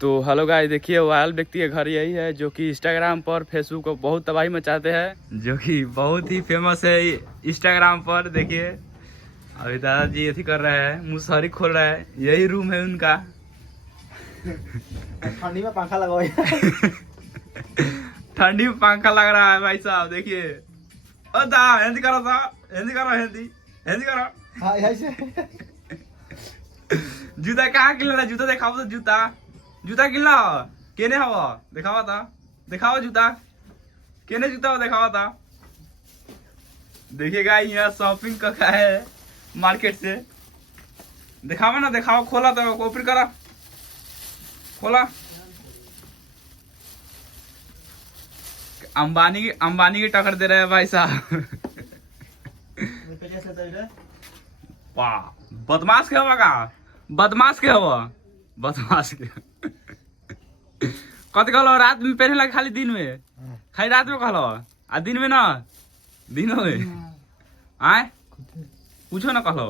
तो hello guys, देखिए viral व्यक्ति के घर यही है जो कि इंस्टाग्राम पर फेसबुक को बहुत तबाही मचाते हैं, जो कि बहुत ही फेमस है इंस्टाग्राम पर। देखिए अभी दादाजी ऐसी कर रहे हैं, मुसहरी खोल रहे हैं, यही रूम है उनका। ठंडी में पंखा लगाओ। ठंडी में पंखा लग रहा है भाई साहब। देखिए हिंदी करो, हिंदी करो, हिंदी करो। हाँ ऐसे जूता कहाँ किल रहा है? जूता दिखाओ तो, जूता किल्ला केने हवा दिखावा था, दिखाओ जूता केने जूता दिखावा था। देखिएगा यहाँ शॉपिंग का है मार्केट से, दिखावा ना, दिखाओ, खोला तो ओपन करा, खोला। अंबानी की टक्कर दे रहे हैं भाई साहब। वाह, बदमाश के हवा का, बदमाश के हवा, बदमाश के। कत कहलो रात में पहने लगे, खाली दिन में, खाली रात में कहलो, आ दिन में ना, दिन में आए पूछो ना कहलो।